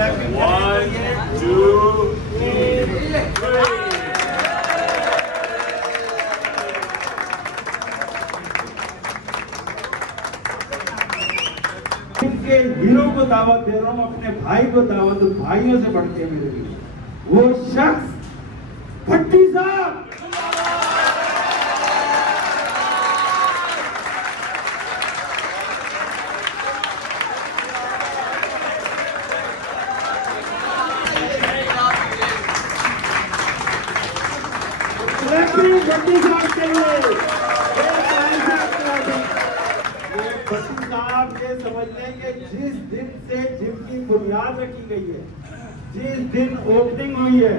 1, 2, 3. के हीरो को दावत दे रहा हूँ, अपने भाई को दावत, भाइयों से बढ़ के मेरे लिए वो शख्स भट्टी साहब। भट्टी साहब के लिए आप ये समझ लें कि जिस दिन से जिम की बुनियाद रखी गई है, जिस दिन ओपनिंग हुई है,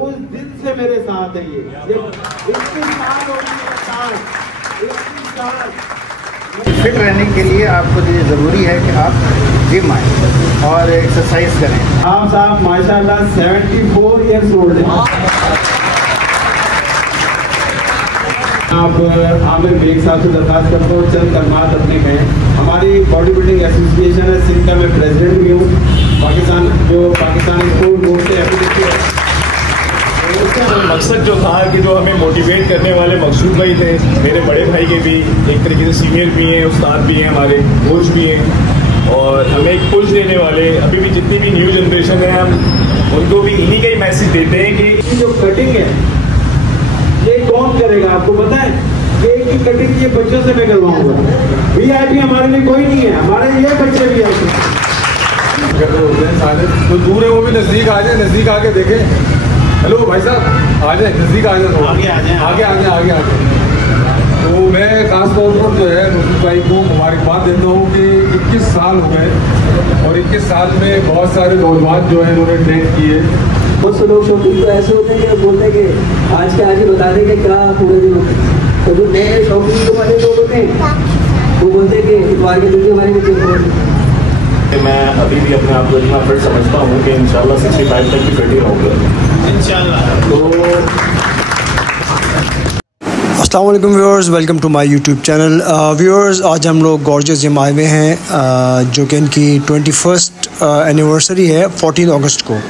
उस दिन से मेरे साथ है। ये 21 साल हो गए, 21 साल। फिट रहने के लिए आपको ये ज़रूरी है कि आप जिम आएँ और एक्सरसाइज करें। आप साहब माशाल्लाह 74 ईयर्स ओल्ड हैं। आप आमिर बेग साहब से दरखास्त करता हूँ चंद कलमात अपने कहें। हमारी बॉडी बिल्डिंग एसोसिएशन है सिंध का, मैं प्रेसिडेंट भी हूँ। पाकिस्तान स्पोर्ट बोर्ड से एफिलिएटेड। मकसद जो था कि जो हमें मोटिवेट करने वाले मकसूद भाई थे, मेरे बड़े भाई के भी एक तरीके से सीनियर भी हैं, उस्ताद भी हैं, हमारे कोच भी हैं, और हमें एक पुश देने वाले अभी भी जितनी भी न्यू जनरेशन है, हम उनको भी इन्हीं का ही मैसेज देते हैं कि जो कटिंग है ये कौन करेगा, आपको पता है? ये की कटिंग ये बच्चों से मैं करवाऊंगा। वीआईपी हमारे लिए कोई नहीं है, हमारे ये बच्चे भी आते तो दूर है वो भी नजदीक आ जाए, नजदीक आके देखें। हेलो भाई साहब आ जाए, नजदीक आ जाए, आगे आ जाए, आगे आगे आगे आगे। तो मैं खास तौर पर जो है मुफ्ती भाई को मुबारकबाद देता हूँ कि 21 साल हो गए और 21 साल में बहुत सारे नौजवान जो है उन्होंने ट्रेन किए। बहुत से लोग शौकीन तो ऐसे होते हैं कि बोलते हैं कि आज के आज ही बता दें कि क्या पूरे दिन तो जो नए शौकीन जो वाले लोग होते हैं वो बोलते हैं कि इतवार के दिन की हमारी मीटिंग। मैं अभी भी अपने आप को इतना फिट समझता हूँ कि इंशाल्लाह 65 तक भी फिट ही रहूँगा इंशाल्लाह। तो अस्सलाम वालेकुम viewers, welcome to my YouTube channel. Viewers, आज हम लोग गॉर्जियस जिम आए हुए हैं जो कि इनकी 21st एनिवर्सरी है 14 अगस्त को।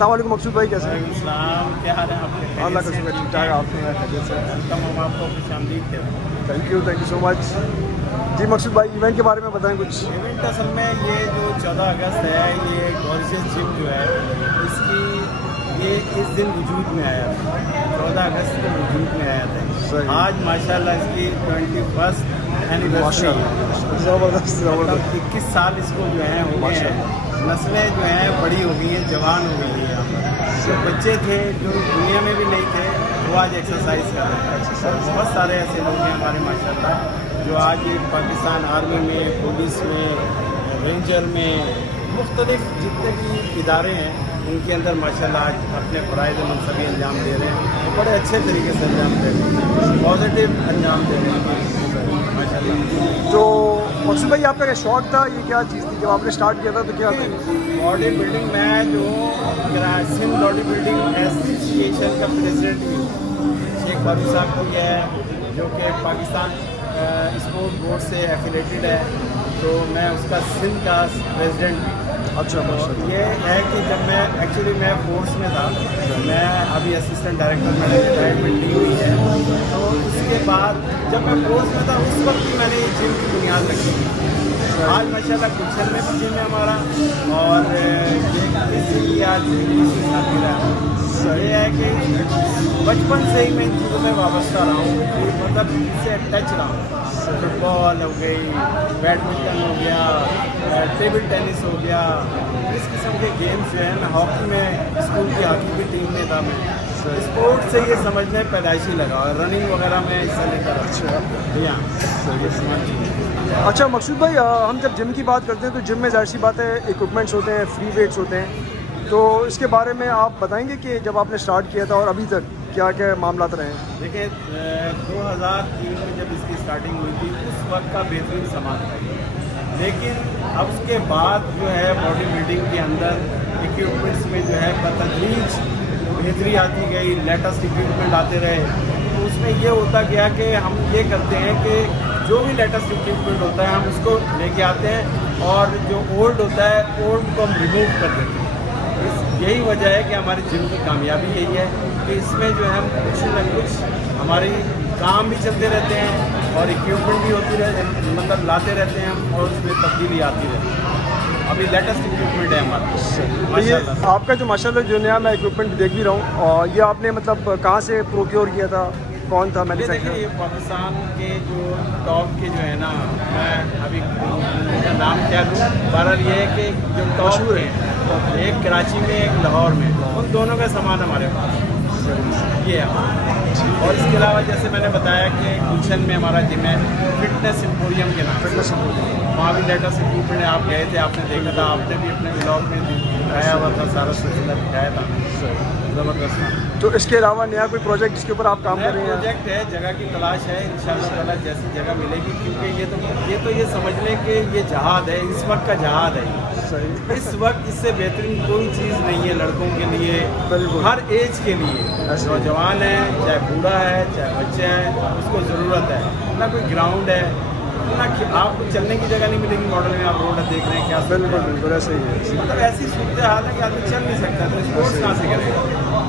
अस्सलाम वालेकुम मकसूद भाई, कैसे हैं? क्या हाल है आपके? अल्लाह का शुक्र, ठीक ठाक। आप हम आपको खुशामदीद कहते हैं। Thank you so much. जी मकसूद भाई, इवेंट के बारे में बताएं कुछ। इवेंट असल में ये जो 14 अगस्त है, ये गॉर्जियस जिम जो है इसकी ये इस दिन वजूद में आया था, 14 अगस्त को वजूद में आया था। आज माशाल्लाह इसकी 21st एनिवर्सरी, ज़बरदस्त ज़बरदस्त। 21 साल इसको जो है हो गए हैं। नस्लें जो हैं बड़ी हो गई हैं, जवान हो गई हैं। यहाँ पर जो बच्चे थे जो दुनिया में भी नहीं थे वो आज एक्सरसाइज कर रहे हैं। बहुत सारे ऐसे लोग हैं हमारे माशाल्लाह जो आज पाकिस्तान आर्मी में, पुलिस में, रेंजर में, मुख्तलिफ जितने भी इदारे हैं उनके अंदर माशाल्लाह आज अपने फ़राइज़ मनसबी अंजाम दे रहे हैं और बड़े अच्छे तरीके से अंजाम दे रहे हैं, पॉजिटिव अंजाम दे रहे हैं माशाल्लाह। तो मकसूद भाई, आपका क्या शौक था, ये क्या चीज़ थी जब आपने स्टार्ट किया था? तो क्या था? बॉडी बिल्डिंग, मैं जो सिंध बॉडी बिल्डिंग एसोसिएशन का प्रेसिडेंट भी हूँ। शेख फारूक साहब को यह है जो कि पाकिस्तान स्पोर्ट बोर्ड से एफिलेटेड है, तो मैं उसका सिंध का प्रेसिडेंट भी। अच्छा, तो ये है कि जब मैं फोर्स में था, मैं अभी असिस्टेंट डायरेक्टर में रिटायरमेंट ली हुई है, तो उसके बाद जब मैं फोर्स में था उस वक्त भी मैंने ये जिम की बुनियाद रखी थी। आज माशाल्लाह गुलशन में भी जिम है हमारा, और ये आज ये है कि बचपन से ही मैं इन चीज़ों में वाबस्ता रहा हूँ, मतलब इससे टच रहा हूँ। फुटबॉल हो गई, बैडमिंटन हो गया, टेबल टेनिस हो गया, इस किस्म के गेम्स जो है। मैं हॉकी में, स्कूल की हॉकी की टीम में था। मैं स्पोर्ट से ये समझने पैदाइशी लगा और रनिंग वगैरह में हिस्सा लेकर। अच्छा मकसूद भाई, हम जब जिम की बात करते हैं तो जिम में ज़ाहिर सी बात है इक्विपमेंट्स होते हैं, फ्री वेट्स होते हैं, तो इसके बारे में आप बताएंगे कि जब आपने स्टार्ट किया था और अभी तक क्या क्या मामलात रहे हैं? देखिए 2003 में जब इसकी स्टार्टिंग हुई थी उस वक्त का बेहतरीन सामान था, लेकिन अब उसके बाद जो है बॉडी बिल्डिंग के अंदर इक्विपमेंट्स में जो है बतदरीज बेहतरी आती गई, लेटेस्ट इक्विपमेंट आते रहे। तो उसमें ये होता गया कि हम ये करते हैं कि जो भी लेटेस्ट इक्विपमेंट होता है हम उसको लेके आते हैं और जो ओल्ड होता है ओल्ड को हम रिमूव कर देते हैं। यही वजह है कि हमारी जिम की कामयाबी यही है कि इसमें जो है हम कुछ न कुछ हमारी काम भी चलते रहते हैं और इक्विपमेंट भी होती रहती, मतलब लाते रहते हैं हम, और उसमें तब्दीली आती रहती है। अभी लेटेस्ट इक्विपमेंट है हमारा माशाल्लाह। आपका जो माशाल्लाह जो नया मैं इक्विपमेंट देख भी रहा हूँ, और ये आपने मतलब कहाँ से प्रोक्योर किया था, कौन था मैन्युफैक्चरर? देखिए, ये पाकिस्तान के जो टॉप के जो है ना, मैं अभी उनका नाम क्या लूँ, बहरहाल ये है कि जो टॉप है, एक कराची में एक लाहौर में, उन दोनों का सामान हमारे पास ये है। और इसके अलावा जैसे मैंने बताया कि गुलशन में हमारा जिम है, फिटनेस एम्पोरियम के नाम, फिटनेस एम्पोरियम, वहाँ भी लेटेस्ट इक्विपमेंट है। आप गए थे, आपने देखा था, आपने भी अपने ब्लॉग में दिखाया हुआ था, सारा सिलसिला दिखाया था, ज़बरदस्त। तो इसके अलावा नया कोई प्रोजेक्ट जिसके ऊपर आप काम कर रहे हैं? प्रोजेक्ट है, जगह की तलाश है, इंशाल्लाह ताला जैसी जगह मिलेगी, क्योंकि ये समझ लें कि ये जहाद है, इस वक्त का जहाद है। इस वक्त इससे बेहतरीन कोई चीज़ नहीं है लड़कों के लिए, हर एज के लिए, नौजवान है चाहे बूढ़ा है चाहे बच्चे हैं, उसको ज़रूरत है। ना कोई ग्राउंड है, ना आपको चलने की जगह नहीं मिलेगी मॉडल में, आप रोड देख रहे हैं क्या। बिल्कुल ऐसा ही है, मतलब ऐसी सूरत हाल है कि आदमी चल नहीं सकता, तो स्पोर्ट्स कहाँ से करेगा।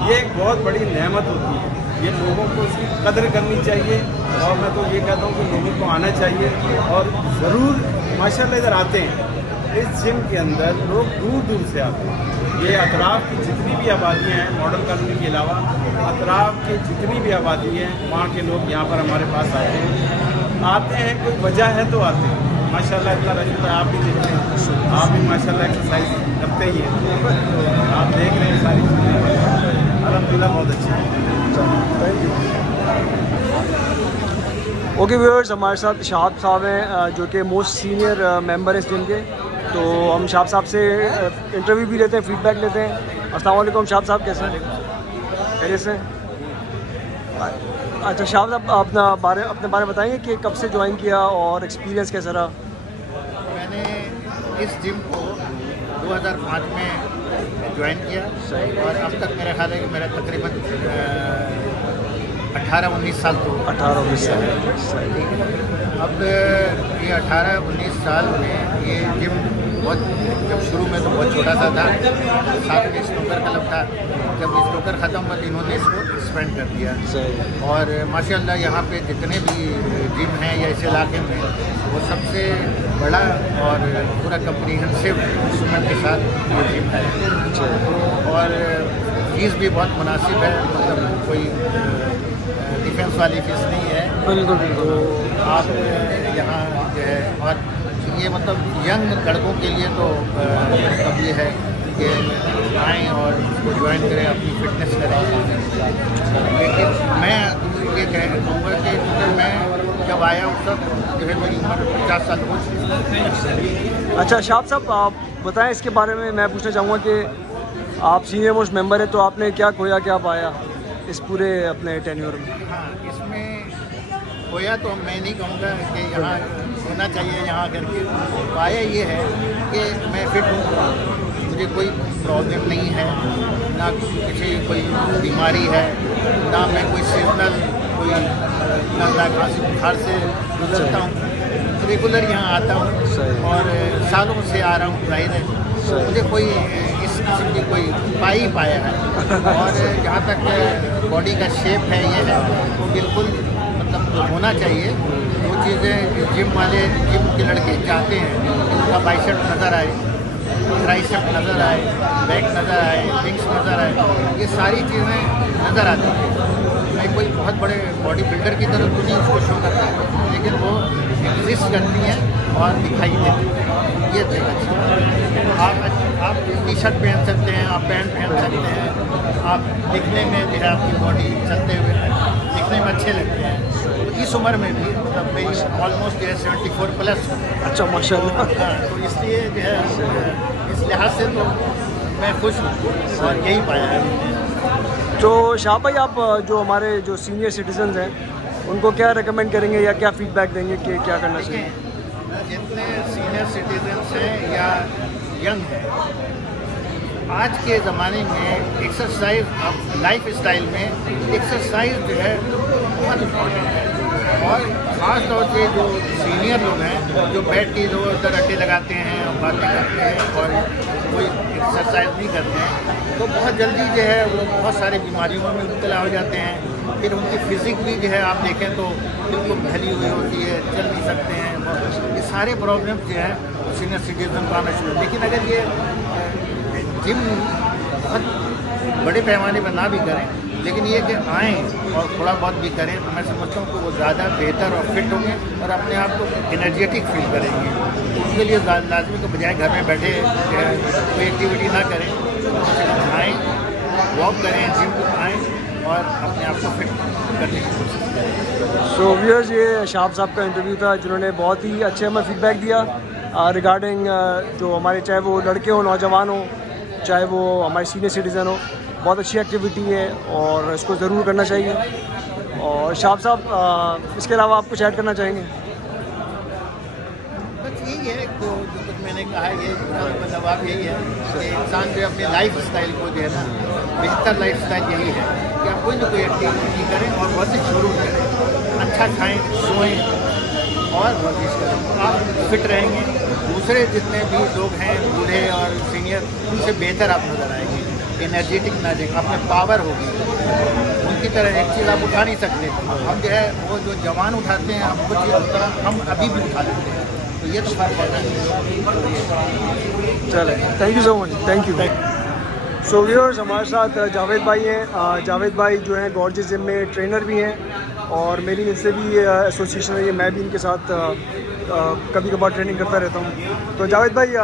ये एक बहुत बड़ी नेमत होती है, ये लोगों को उसकी कदर करनी चाहिए, और मैं तो ये कहता हूँ कि लोगों को आना चाहिए, और ज़रूर माशाल्लाह इधर आते हैं। इस जिम के अंदर लोग दूर दूर से आते हैं। ये अतराफ़ की जितनी भी आबादियाँ हैं, मॉडल कॉलोनी के अलावा अतराफ़ की जितनी भी आबादी है, वहाँ के लोग यहाँ पर हमारे पास आते हैं। कोई वजह है तो आते हैं। माशाल्लाह इतना रजूता है, आप भी देख रहे हैं, आप भी माशाल्लाह एक्सरसाइज करते ही हैं, तो आप देख रहे हैं सारी चीज़ें, अल्हम्दुलिल्लाह बहुत अच्छी है। Thank you. ओके व्यूअर्स, हमारे साथ शहाब साहब हैं जो कि मोस्ट सीनियर मेंबर है इस जिम के, तो हम शहाब साहब से इंटरव्यू भी लेते हैं, फीडबैक लेते हैं। अस्सलाम वालेकुम शहाब साहब, कैसे हैं? खैरियत से? अच्छा शहाब साहब, अपने बारे में बताएंगे कि कब से ज्वाइन किया और एक्सपीरियंस कैसा रहा? मैंने इस जिम को 2005 में ज्वाइन किया, और अब तक मेरा ख्याल है कि मेरा तकरीबन 18-19 साल तो 18-19 साल। अब ये 18-19 साल में ये जिम बहुत, जब शुरू में तो बहुत छोटा सा था, साथ में स्नूकर क्लब था, जब स्नूकर ख़त्म हुआ तो इन्होंने इसको एक्सपेंड कर दिया। और माशाल्लाह यहाँ पे जितने भी जिम हैं या इस इलाके में, वो सबसे बड़ा और पूरा कम्प्रीहेंसिव इंस्ट्रूमेंट के साथ ये जिम है। और फीस भी बहुत मुनासिब है, मतलब कोई डिफेंस वाली फीस नहीं है। बिल्कुल बिल्कुल। तो आप यहाँ जो है, और ये मतलब यंग लड़कों के लिए तो मतलब ये है कि आएँ और इसको ज्वाइन करें, अपनी फिटनेस करें। लेकिन मैं ये कहूँगा कि मैं जब आया उस तक जो है मेरी उम्र 50 साल हो चुकी। अच्छा शाह साहब, आप बताएं इसके बारे में। मैं पूछना चाहूँगा कि आप सीनियर मोस्ट मेंबर हैं, तो आपने क्या खोया क्या पाया इस पूरे अपने टेन्योर में? हाँ, इसमें खोया तो मैं नहीं कहूँगा कि यहाँ होना चाहिए, यहाँ करके पाया ये है कि मैं फिट हूँ, मुझे कोई प्रॉब्लम नहीं है, ना किसी कोई बीमारी है, ना मैं कोई सीजनल कोई नज़ला खांसी बुखार से गुजरता हूँ। रेगुलर यहाँ आता हूँ और सालों से आ रहा हूँ, जाहिर है मुझे कोई इस किस्म की कोई पाया है। और जहाँ तक बॉडी का शेप है ये है, तो बिल्कुल मतलब होना चाहिए। वो चीज़ें जिम के लड़के चाहते हैं, उनका बाइसेप नज़र आए, ट्राइसेप नज़र आए, बैक नज़र आए, विंग्स नज़र आए, ये सारी चीज़ें नज़र आती हैं। मैं कोई बहुत बड़े बॉडी बिल्डर की तरफ तो नहीं उसको शो करता है, लेकिन वो एग्जिस्ट करती हैं और दिखाई देती हैं। ये अच्छा, आप टी शर्ट पहन सकते हैं, आप पैंट पहन सकते हैं, आप दिखने में जो है आपकी बॉडी चलते हुए दिखने में अच्छे लगते हैं। तो इस उम्र में भी मतलब मैं ऑलमोस्ट जो है 74 प्लस हूँ। अच्छा माशाल्लाह। हाँ, तो इसलिए जो है इस लिहाज से तो मैं खुश हूँ और यही पाया है। तो शाह भाई, आप जो हमारे जो सीनियर सिटीजन्स हैं उनको क्या रेकमेंड करेंगे या क्या फीडबैक देंगे कि क्या करना चाहिए? जितने सीनियर सिटीजन्स हैं या यंग हैं, आज के ज़माने में एक्सरसाइज लाइफ स्टाइल में एक्सरसाइज जो है बहुत इम्पोर्टेंट है। और ख़ास तौर से जो सीनियर लोग हैं, जो बैठ के इधर उधर अड्डे लगाते हैं और बातें करते हैं और कोई एक्सरसाइज नहीं करते हैं, तो बहुत जल्दी जो है वो बहुत सारी बीमारियों में मुब्तला हो जाते हैं। फिर उनकी फिज़िक भी जो है आप देखें तो बिल्कुल फैली हुई होती है, चल नहीं सकते हैं। ये सारे प्रॉब्लम जो है सीनियर सिटीजन को आना शुरू। लेकिन अगर ये जिम बहुत बड़े पैमाने पर ना भी करें, लेकिन ये कि आएँ और थोड़ा बहुत भी करें, तो मैं समझता हूँ कि वो ज़्यादा बेहतर और फिट होंगे और अपने आप को एनर्जेटिक फील करेंगे। उसके लिए लाजमी के बजाय घर में बैठे कोई एक्टिविटी ना करें, आएँ, वॉक करें, जिम को आएँ और अपने आप को फिट करने की कोशिश करें। सो व्यूअर्स, ये शाह साहब का इंटरव्यू था, जिन्होंने बहुत ही अच्छे हमें फीडबैक दिया रिगार्डिंग जो हमारे, चाहे वो लड़के हो, नौजवान हो, चाहे वो हमारे सीनियर सिटीज़न हो। बहुत अच्छी एक्टिविटी है और इसको ज़रूर करना चाहिए। और शाह साहब, इसके अलावा आप कुछ ऐड करना चाहेंगे? बस यही है, तो मैंने कहा ये जवाब यही है कि इंसान जो अपने लाइफ स्टाइल को जो है ना, बेहतर लाइफ स्टाइल यही है कि आप कोई ना कोई एक्टिविटी करें और वर्जिश शुरू करें, अच्छा खाएँ, सोएं और वर्जिश करें, आप फिट रहेंगे। दूसरे जितने भी लोग हैं, बूढ़े और सीनियर, उनसे बेहतर आप नजर आएंगे, एनर्जेटिक नजर, आप में पावर होगी। उनकी तरह एक चीज़ आप उठा नहीं सकते, हम जो है वो जो जवान उठाते हैं, हम वो चीज़ तरह हम अभी भी उठा लेते हैं। तो ये तो फर्क है। चले, thank you so much, thank you. So viewers, हमारे साथ जावेद भाई हैं। जावेद भाई जो हैं गॉर्जियस जिम में ट्रेनर भी हैं और मेरी इनसे भी एसोसिएशन है, मैं भी इनके साथ कभी कभार ट्रेनिंग करता रहता हूँ। तो जावेद भाई,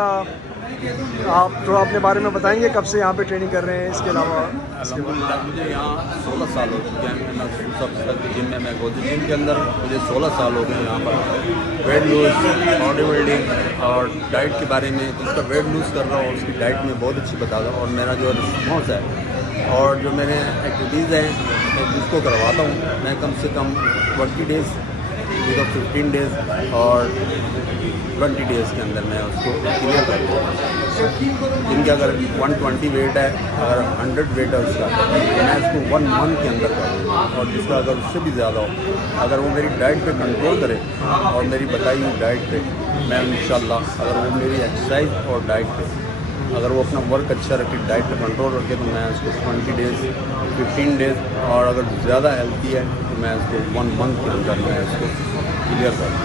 आप थोड़ा अपने बारे में बताएंगे, कब से यहाँ पे ट्रेनिंग कर रहे हैं? इसके अलावा मुझे यहाँ 16 साल हो चुके हैं। मैं सब जिम में, मैं गॉर्जियस जिम के अंदर मुझे 16 साल हो गए यहाँ पर। वेट लूज, बॉडी बिल्डिंग और डाइट के बारे में, जिसका वेट लूज़ कर रहा हूँ उसकी डाइट में बहुत अच्छी बता रहा हूँ। और मेरा जो रिस्पॉन्स है और जो मेरे एक्टिविटीज़ हैं मैं जिसको करवाता हूँ, मैं कम से कम 20 डेज़ विद 15 डेज़ और 20 डेज़ के अंदर मैं उसको क्लियर कर दूँगा। जिनके अगर 120 वेट है, अगर 100 वेट है उसका, मैं उसको 1 मंथ के अंदर कर दूँगा। और जिसका अगर उससे भी ज़्यादा हो, अगर वो मेरी डाइट पे कंट्रोल करे और मेरी बताई हुई डाइट पे, मैं इंशाल्लाह अगर वो मेरी एक्सरसाइज और डाइट पे अगर वो अपना वर्क अच्छा रखे, डाइट पे कंट्रोल रखे, तो मैं उसको 20 डेज़ 15 डेज़ और अगर ज़्यादा हेल्थी है तो मैं उसको 1 मंथ के अंदर मैं उसको क्लियर कर दूँ।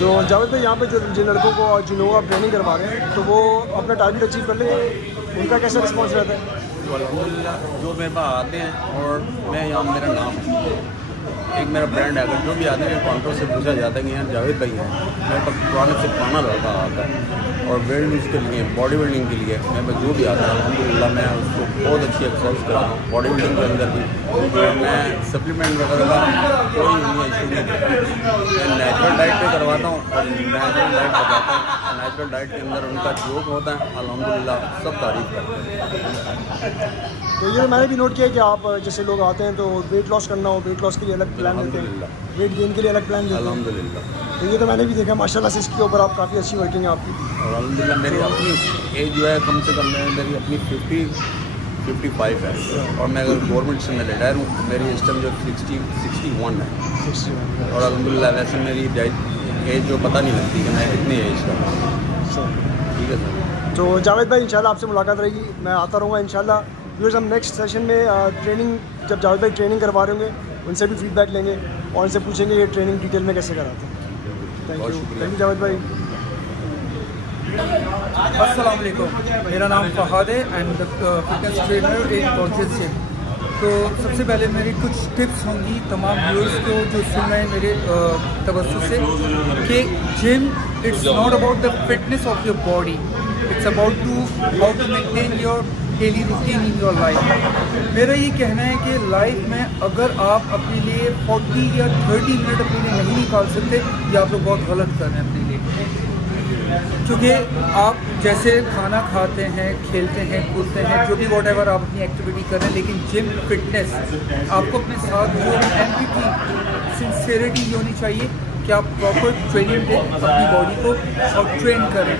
तो जावेद भाई, यहाँ पे जो जिन लड़कों को और जिन्होंने आप ट्रेनिंग करवा रहे हैं, तो वो अपना टारगेट अचीव कर लेंगे, उनका कैसा रिस्पॉन्स रहता है? तो अल्हम्दुलिल्लाह जो मेरे पास आते हैं और मैं यहाँ मेरा नाम एक मेरा ब्रांड है, अगर जो भी आते हैं काउंटर से पूछा जाता है कि यहाँ जावेद भाई हैं, मेरे पास पुराने से पुराना लड़का आता है और वेट लूज के लिए, बॉडी बिल्डिंग के लिए मेरे पास जो भी आता है अल्हम्दुलिल्लाह मैं उसको बहुत अच्छी एक्सरसाइज कराता हूँ। बॉडी बिल्डिंग के अंदर भी मैं सप्लीमेंट वगैरह का कोई इशू नहीं करता, मैं नेचुरल डाइट पे करवाता हूँ और नेचुरल डाइट बताता हूँ। नेचुरल डाइट के अंदर उनका जो होता है अल्हम्दुलिल्लाह सब तारीफ करते हैं। तो ये मैंने भी नोट किया कि आप जैसे लोग आते हैं तो वेट लॉस करना हो, वेट लॉस के लिए अलग प्लान देते हैं, वेट गेन के लिए अलग प्लान देते हैं। अल्हम्दुलिल्लाह, तो ये तो मैंने भी देखा माशाल्लाह से, इसके ऊपर आप काफ़ी अच्छी वर्किंग है आपकी। और अल्हम्दुलिल्लाह मेरी अपनी एज जो है कम से कम मेरी अपनी 55 है और मैं अगर गवर्नमेंट से मैं रिटायर हूँ, मेरी इस टाइम जो 61 है और अल्हम्दुलिल्लाह वैसे मेरी एज जो पता नहीं लगती कि मैं कितनी एज का हूँ। ठीक है सर। तो जावेद भाई इंशाल्लाह आपसे मुलाकात रहेगी, मैं आता रहूँगा इंशाल्लाह। व्यूअर्स, हम नेक्स्ट सेशन में ट्रेनिंग, जब जावेद भाई ट्रेनिंग करवा रहे होंगे उनसे भी फीडबैक लेंगे और उनसे पूछेंगे ये ट्रेनिंग डिटेल में कैसे कराते हैं। थैंक यू जावेद भाई। अस्सलाम वालेकुम, मेरा नाम फ़हाद है and fitness trainer in gorgeous gym. तो सबसे पहले मेरी कुछ टिप्स होंगी तमाम व्यूअर्स को जो सुन रहे हैं मेरे तवज्जो से, कि gym it's not about the fitness of your body, it's about how to maintain your daily routine in your life. मेरा ये कहना है कि लाइफ में अगर आप अपने लिए 40 या 30 मिनट अपने लिए नहीं निकाल सकते, या आप लोग बहुत गलत कर रहे हैं अपने लिए। क्योंकि आप जैसे खाना खाते हैं, खेलते हैं, कूदते हैं, जो भी वॉटेवर आप अपनी एक्टिविटी कर रहे हैं, लेकिन जिम फिटनेस आपको अपने साथ जो एम्बिटी सिंसियरिटी होनी चाहिए कि आप प्रॉपर ट्रेनिंग दें अपनी बॉडी को और ट्रेन करें,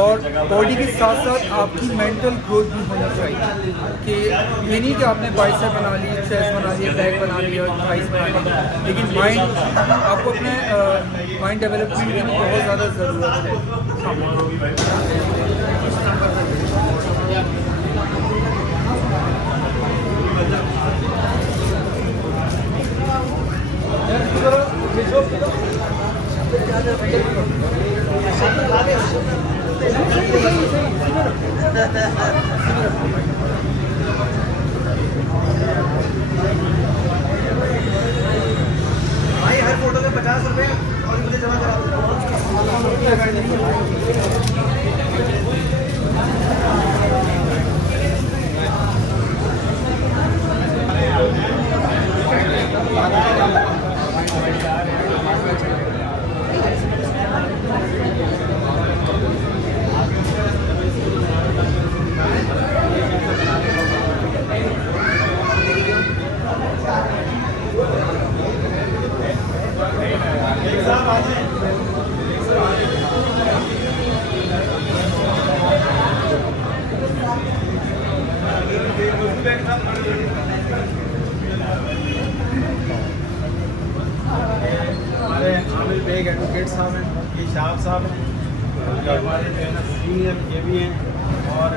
और बॉडी के साथ साथ आपकी मेंटल ग्रोथ भी होनी चाहिए। कि ये नहीं कि आपने बाइसेप बना ली, चेस्ट बना लिया, बैक बना लिया, थाइस बना लिया, लेकिन माइंड, आपको अपने माइंड डेवलपमेंट की बहुत ज़्यादा ज़रूरत है। भाई हर फोटो के 50 रुपए और मुझे जमा करा दो। हमारे आमिर बेग एडवोकेट साहब हैं, ये शाह साहब हैं, हमारे सीनियर ये भी हैं, और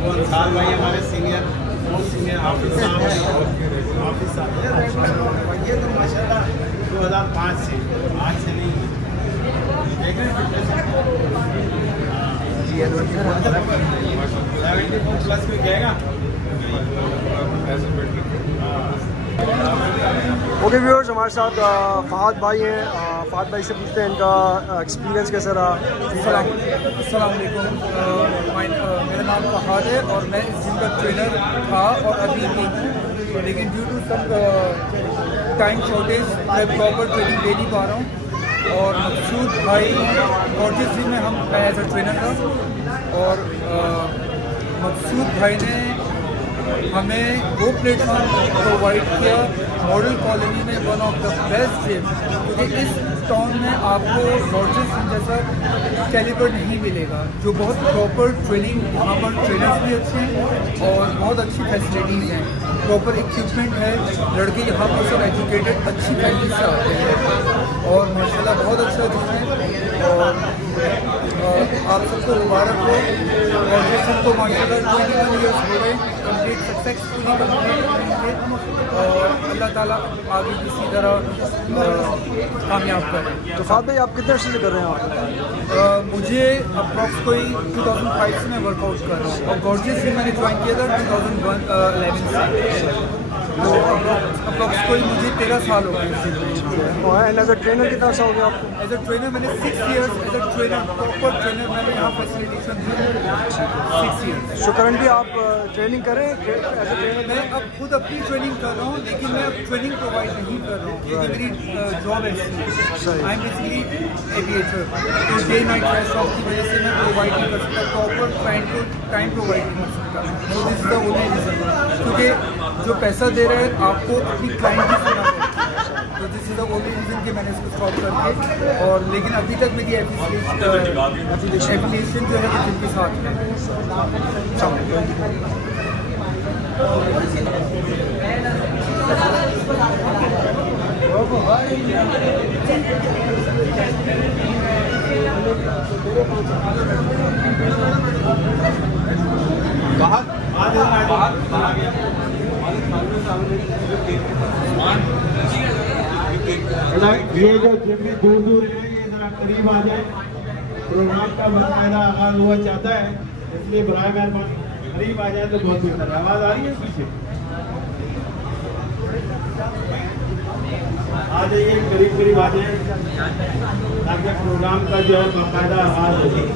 वो अंसार भाई हमारे सीनियर, मोस्ट सीनियर हाफिज साहब हैं। हाफिज साहब ये तो माशाल्लाह 2005 से, आज से नहीं देख रहे हैं जी। 74 प्लस कोई कहेगा। ओके व्यूअर्स, हमारे साथ फ़हाद भाई हैं। फ़हाद भाई से पूछते हैं इनका एक्सपीरियंस कैसा रहा। अस्सलाम वालेकुम, मेरा नाम फ़हाद है और मैं इस जिम का ट्रेनर था और अभी भी हूँ, लेकिन due to some time shortage मैं प्रॉपर ट्रेनिंग दे नहीं पा रहा हूँ। और मकसूद भाई गॉर्जियस जिम में मैं एज अ ट्रेनर था, और मकसूद भाई ने हमें वो प्लेटफॉर्म प्रोवाइड किया मॉडल कॉलोनी में, one of the best gym, क्योंकि इस टाउन में आपको गॉर्जियस जिम जैसा कैलिबर नहीं मिलेगा, जो बहुत प्रॉपर ट्रेनिंग, वहाँ पर ट्रेनर्स भी अच्छे हैं और बहुत अच्छी फैसिलिटीज़ हैं, प्रॉपर इक्विपमेंट है, लड़के यहाँ पर सब एजुकेटेड अच्छी फैमिली से आते हैं और माशाल्लाह बहुत अच्छा जिम है। और आप सबको मुबारक हो, गॉर्जियस जिम को माशाल्लाह 21 ईयर्स हो गए कंप्लीट सक्सेसफुली कंप्लीट करेंगे और अल्लाह ताला आगे इसी तरह कामयाब करें। तो फाद भाई आप कितने अर्से से कर रहे हैं आप? मुझे अप्रॉक्स कोई 2005 से मैं वर्कआउट कर रहा हूँ और गॉर्जियस जिम मैंने ज्वाइन किया था 2011 से, तो अप्रॉक्स कोई मुझे 13 साल हो गए। और एज अ ट्रेनर कितना अर्सा हो गया आपको? एज अ ट्रेनर मैंने 6 years as a trainer, proper trainer मैंने यहाँ फैसिलिटेशन दी 6 ईयर्स। सो करंटली आप ट्रेनिंग करें एज अ ट्रेनर? मैं अब खुद अपनी ट्रेनिंग कर रहा हूँ, लेकिन मैं अब ट्रेनिंग प्रोवाइड नहीं कर रहा हूँ, ये मेरी जॉब है। आई एम बेसिकली एविएटर, तो डे नाइट रेस्ट ऑफ की वजह से मैं प्रोवाइड नहीं कर सकता, प्रॉपर टाइम प्रोवाइड नहीं कर सकता। तो this is the only reason, क्योंकि जो पैसा दे रहे हैं आपको अपनी क्लाइंट की सुना है, तो this is the only reason कि मैंने इसको स्टॉप करके, और लेकिन अभी तक मेरी एफिलिएशन जो है वो जिनके साथ है। ये जो जितने दूर दूर है ये जरा करीब आ जाए, प्रोग्राम का बाकायदा आगाज हुआ चाहता है, इसलिए बराए मेहरबानी करीब आ जाए तो बहुत बेहतर है। आवाज़ आ रही है पीछे? आ जाइए, करीब करीब आ जाए ताकि प्रोग्राम का जो है बाकायदा आगाज हो जाए।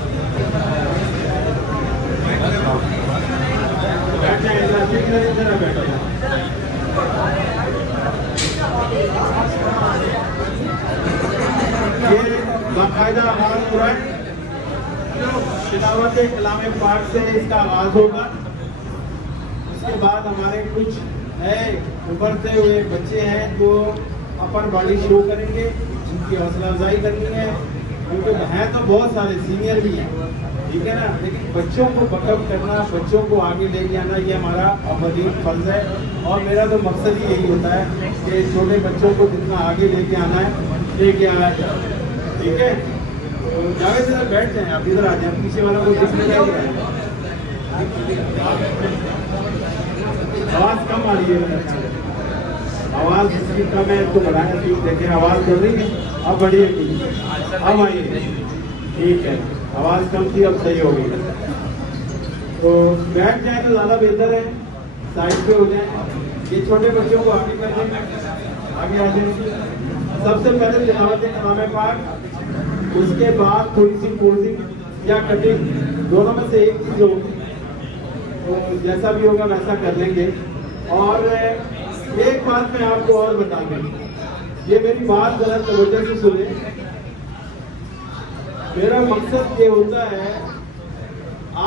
बैठे इधर बैठे ये बाकायदा आगाज हो रहा है, तिलावत कलाम पाक से इसका आगाज होगा। उसके बाद हमारे कुछ है उभरते हुए बच्चे हैं जो अपर बॉडी शो करेंगे, उनकी हौसला अफजाई करनी है, क्योंकि हैं तो बहुत सारे सीनियर भी हैं, ठीक है ना, लेकिन बच्चों को बकअप करना, बच्चों को आगे लेके आना, ये हमारा अबदी फर्ज है। और मेरा तो मकसद ही यही होता है कि छोटे बच्चों को जितना आगे लेके आना है लेके आया जाए, ठीक है। तो जावेद इधर बैठ जाएं, आप इधर आ जाएं, पीछे वाला को दिख नहीं रहा है, आवाज़ कम आ रही है, आवाज़ जिसकी कम है तो बढ़ाएं, ठीक देखें आवाज़ बढ़ रही है, अब बढ़िए, अब आइए, ठीक है, आवाज़ कम थी अब सही हो गई। तो बैठ जाए तो ज़्यादा बेहतर है, साइड पे हो जाए, ये छोटे बच्चों को आगे कर दें, आगे आ जाए। सबसे पहले तिलावत कलाम पाक, उसके बाद थोड़ी सी पोजिंग या कटिंग, दोनों में से एक चीज़ होगी, तो जैसा भी होगा वैसा कर लेंगे। और एक बात मैं आपको और बता दूं, ये मेरी बात जरा तवज्जो से सुने, मेरा मकसद ये होता है,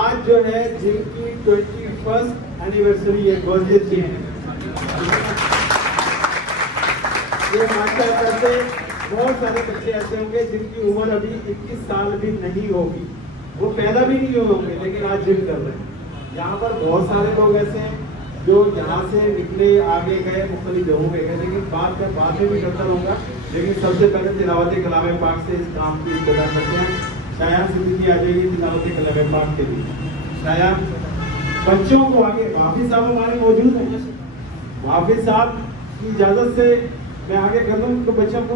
आज जो है जिनकी 21st एनिवर्सरी है गॉर्जियस जिम, ये माशाअल्लाह से बहुत सारे बच्चे ऐसे होंगे जिनकी उम्र अभी 21 साल भी नहीं होगी, वो पैदा भी नहीं हुए होंगे, लेकिन आज जिम कर रहे हैं। यहाँ पर बहुत सारे लोग ऐसे हैं जो यहाँ से निकले, आगे गए, मुख्तलिफ जगहों पे गए, लेकिन बाद में भी बेहतर होगा। लेकिन सबसे पहले तिलावत कलाम पाक से इस काम की इब्तिदा करते हैं। शाया सिद्दीकी आ जाइए तिलावत कलाम पाक के लिए। शाया बच्चों को आगे, हाफिज साहब हमारे मौजूद हैं, हाफिज साहब की इजाज़त से मैं आगे कर दूँ तो बच्चों को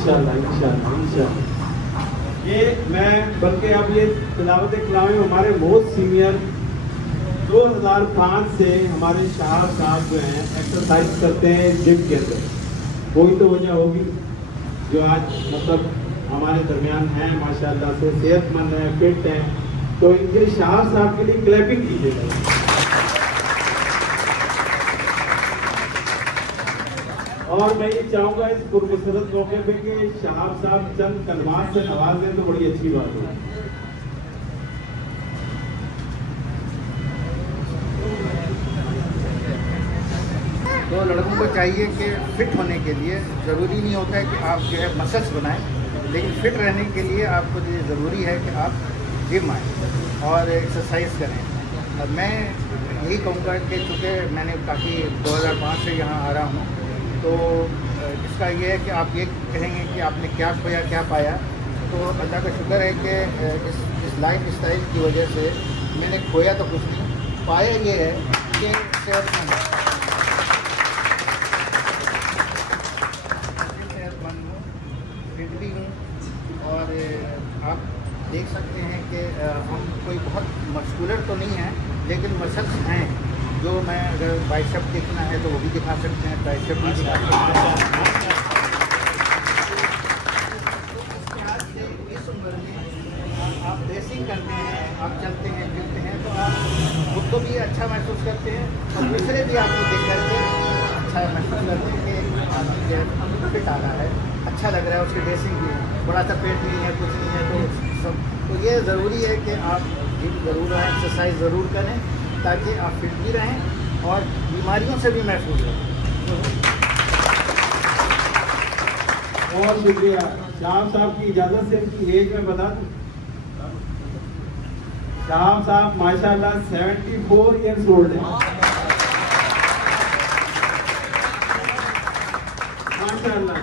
इंशाल्लाह। ये मैं बल्कि अब ये तिलावत कलाम हमारे मोस्ट सीनियर 2005 से हमारे शाह साहब जो हैं एक्सरसाइज करते हैं जिम के अंदर। कोई तो वजह होगी जो आज मतलब हमारे दरमियान हैं, माशाल्लाह से सेहतमंद हैं, फिट हैं, तो इनके शाह साहब के लिए क्लैपिंग कीजिएगा। और मैं ये चाहूँगा इस पुरमसरत मौके पे कि शहाब साहब चंद कलमात से नवाज दें तो बड़ी अच्छी बात है। तो लड़कों को चाहिए कि फिट होने के लिए ज़रूरी नहीं होता है कि आप जो है मसल्स बनाएं, लेकिन फिट रहने के लिए आपको ये ज़रूरी है कि आप जिम आएँ और एक्सरसाइज करें। और मैं यही कहूँगा कि चूँकि मैंने काफ़ी 2005 से यहाँ आ रहा हूँ, तो इसका ये है कि आप ये कहेंगे कि आपने क्या खोया क्या पाया, तो अल्लाह का शुक्र है कि इस लाइफ स्टाइल की वजह से मैंने खोया तो कुछ नहीं, पाया ये है कि सेहतमंद हूँ, फिट भी हूँ। और आप देख सकते हैं कि हम कोई बहुत मस्कुलर तो नहीं है, लेकिन मसल्स हैं जो मैं अगर बाइसेप देखना है तो वो भी दिखा सकते हैं, ट्राइसेप भी दिखा सकते हैं। इस उम्र में आप रेसिंग करते हैं, आप चलते हैं फिरते हैं, तो आप खुद को भी अच्छा महसूस करते हैं और दूसरे भी आपको देख करके अच्छा महसूस करते हैं कि आदमी फिट आ रहा है, अच्छा लग रहा है, उसकी ड्रेसिंग भी बड़ा सा पेट नहीं है, कुछ नहीं है, तो सब। तो ये ज़रूरी है कि आप जिम ज़रूर आएँ, एक्सरसाइज ज़रूर करें, ताकि आप फिट भी रहें और बीमारियों से भी महफूज रहें। बहुत शुक्रिया। शाह साहब की इजाज़त से इनकी एज में बता दूं, शाह साहब माशाल्लाह 74 ईयर्स ओल्ड हैं माशाल्लाह।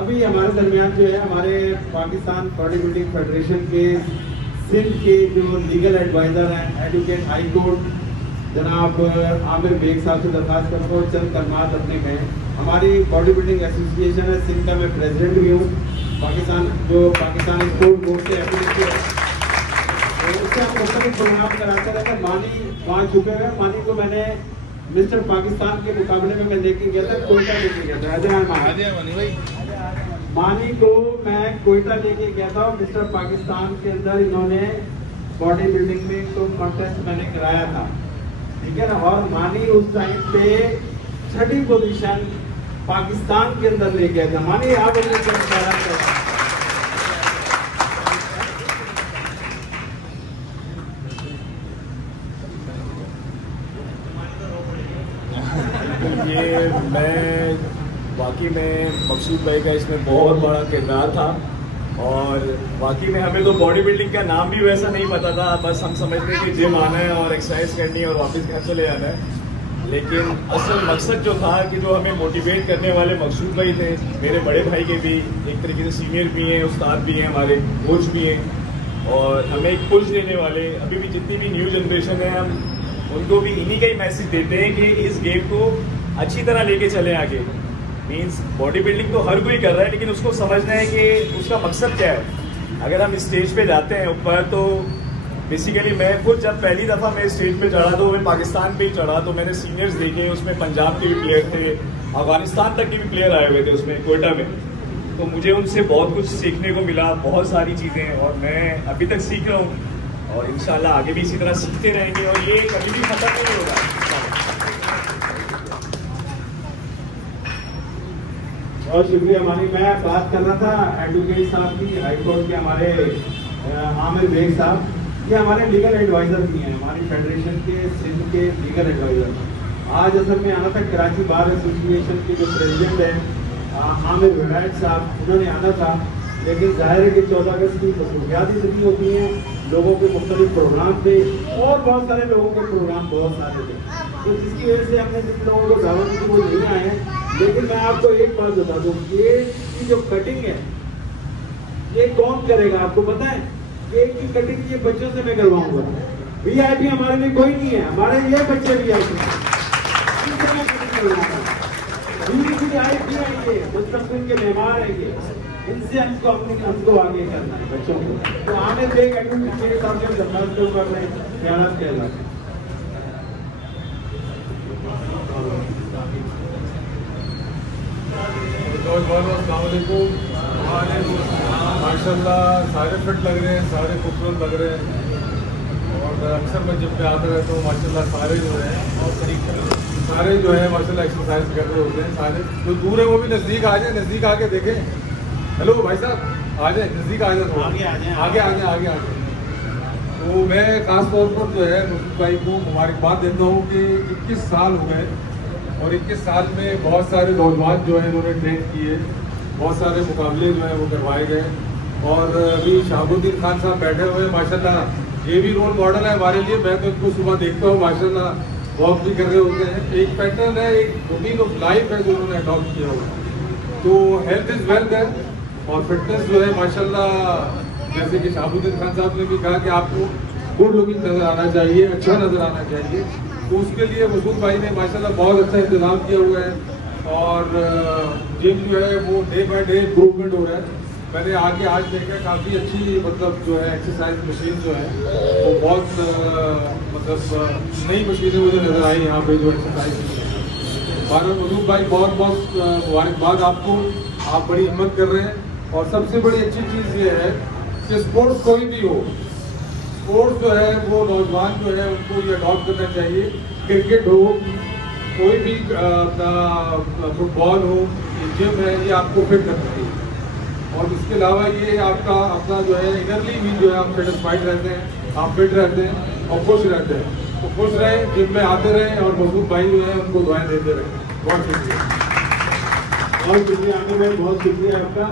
अभी हमारे दरमियान जो है हमारे पाकिस्तान बॉडी बिल्डिंग फेडरेशन के सिंध के जो लीगल एडवाइज़र हैं, एडवोकेट हाई कोर्ट जनाब आमिर बेग साहब से दरख्वास्त करता हूँ चंद कलमात अपने कहें। हमारी बॉडी बिल्डिंग एसोसिएशन है सिंध का, मैं प्रेसिडेंट भी हूँ, पाकिस्तान स्पोर्ट बोर्ड के एफिलिएटेड है, तो उससे हम मुख्तलिफ प्रोग्राम कराते रहते हैं। मानी वहाँ चुके हुए, मानी को मैंने मिस्टर पाकिस्तान के मुकाबले में मैं लेके गया था, कोयटा लेके गया था। मानी को मैं कोयटा लेके गया था और मिस्टर पाकिस्तान के अंदर इन्होंने बॉडी बिल्डिंग में तो कॉन्टेस्ट मैंने कराया था, ठीक है ना। और मानी उस टाइम पे 6ठी पोजीशन पाकिस्तान के अंदर ले गया था। मानी आप ये मैं वाकई में मकसूद भाई का इसमें बहुत बड़ा किरदार था, और वाकई में हमें तो बॉडी बिल्डिंग का नाम भी वैसा नहीं पता था, बस हम समझते कि जिम आना है और एक्सरसाइज करनी है और वापस घर चले जाना है। लेकिन असल मकसद जो था कि जो हमें मोटिवेट करने वाले मकसूद भाई थे, मेरे बड़े भाई के भी एक तरीके से सीनियर भी हैं, उस्ताद भी हैं, हमारे कोच भी हैं, और हमें एक पुश देने वाले अभी भी जितनी भी न्यू जनरेशन है, हम उनको भी इन्हीं का ही मैसेज देते हैं कि इस गेम को अच्छी तरह लेके चलें आगे। मीन्स बॉडी बिल्डिंग तो हर कोई कर रहा है, लेकिन उसको समझना है कि उसका मकसद क्या है। अगर हम स्टेज पे जाते हैं ऊपर, तो बेसिकली मैं खुद जब पहली दफ़ा मैं स्टेज पे चढ़ा तो मैं पाकिस्तान पे ही चढ़ा, तो मैंने सीनियर्स देखे, उसमें पंजाब के भी प्लेयर थे, अफगानिस्तान तक के भी प्लेयर आए हुए थे उसमें कोयटा में, तो मुझे उनसे बहुत कुछ सीखने को मिला, बहुत सारी चीज़ें, और मैं अभी तक सीख रहा हूँ और इंशाल्लाह आगे भी इसी तरह सीखते रहेंगे और ये कभी भी खत्म नहीं होगा। बहुत शुक्रिया मानी। मैं बात कर रहा था एडवोकेट साहब की, हाई कोर्ट के हमारे आमिर बेग साहब, ये हमारे लीगल एडवाइज़र भी हैं, हमारी फेडरेशन के सिंध के लीगल एडवाइज़र। आज असल में आना था कराची बार एसोसिएशन के जो प्रेसिडेंट हैं आमिर विनायक साहब, उन्होंने आना था, लेकिन जाहिर है कि 14 अगस्त की मसरूफियात इतनी होती हैं, लोगों के मुख्तलिफ प्रोग्राम थे और बहुत सारे लोगों के प्रोग्राम बहुत सारे थे, तो जिसकी वजह से हमने जिन लोगों को दावत की वो नहीं आए हैं। लेकिन मैं आपको एक बात बता दूं, ये की जो कटिंग है ये कौन करेगा आपको पता है? केक की कटिंग ये बच्चों से मैं करवाऊंगा। VIP हमारे लिए कोई नहीं है, हमारे ये बच्चे VIP हैं। ये मुस्तकबिल के मेहमान है ये, इनसे हमको आगे करना है बच्चों को। तो आने देख कर रहे हैं माशाल्लाह सारे फिट लग रहे हैं, सारे खूबसूरत लग रहे हैं। और अक्सर मैं जब पे आता रहता हूँ माशाल्लाह सारे जो है सारे जो है माशाल्लाह एक्सरसाइज कर रहे होते हैं। सारे जो दूर है वो भी नज़दीक आ जाए, नज़दीक आके देखें। हेलो भाई साहब आ जाए, नज़दीक आ जाए, आगे आ जाए। तो मैं ख़ास तौर पर जो है मुफ्ती भाई को मुबारकबाद देता हूँ कि 21 साल हो गए और 21 साल में बहुत सारे नौजवान जो है इन्होंने ट्रेन किए, बहुत सारे मुकाबले जो है वो करवाए गए। और अभी शहाबुद्दीन खान साहब बैठे हुए हैं माशाल्लाह, ये भी रोल मॉडल है हमारे लिए। मैं तो इनको सुबह देखता हूँ माशाल्लाह वॉक भी कर रहे होते हैं। एक पैटर्न है, एक रूटीन ऑफ लाइफ है जो उन्होंने अडॉप्ट किया हुआ है। तो हेल्थ इज़ वेल्थ है और फिटनेस जो है माशाल्लाह, जैसे कि शहाबुद्दीन खान साहब ने भी कहा कि आपको गुड लुकिंग नज़र आना चाहिए, अच्छा नज़र आना चाहिए। तो उसके लिए मसूद भाई ने माशाल्लाह बहुत अच्छा इंतज़ाम किया हुआ है और जिम जो है वो डे बाय डे इम्प्रूवमेंट हो रहा है। मैंने आगे आज देखा काफ़ी अच्छी मतलब जो है एक्सरसाइज मशीन जो है वो बहुत मतलब नई मशीनें मुझे नज़र आई यहाँ पे जो एक्सरसाइज। बारह मसूद भाई बहुत बहुत मुबारकबाद आपको, आप बड़ी हिम्मत कर रहे हैं। और सबसे बड़ी अच्छी चीज़ ये है कि स्पोर्ट्स कोई भी हो, स्पोर्ट्स जो है वो नौजवान जो है उनको ये अडॉप्ट करना चाहिए। क्रिकेट हो, कोई भी अपना फुटबॉल हो, जिम है, ये आपको फिट करना चाहिए। और इसके अलावा ये आपका अपना जो है इनरली भी जो है आप सेटिस्फाइड रहते हैं, आप फिट रहते हैं और खुश रहते हैं। तो खुश रहें, जिम में आते रहें और मसूद भाई जो है उनको दुआएं देते रहें। बहुत शुक्रिया। बहुत शुक्रिया आमिर भाई, बहुत शुक्रिया आपका।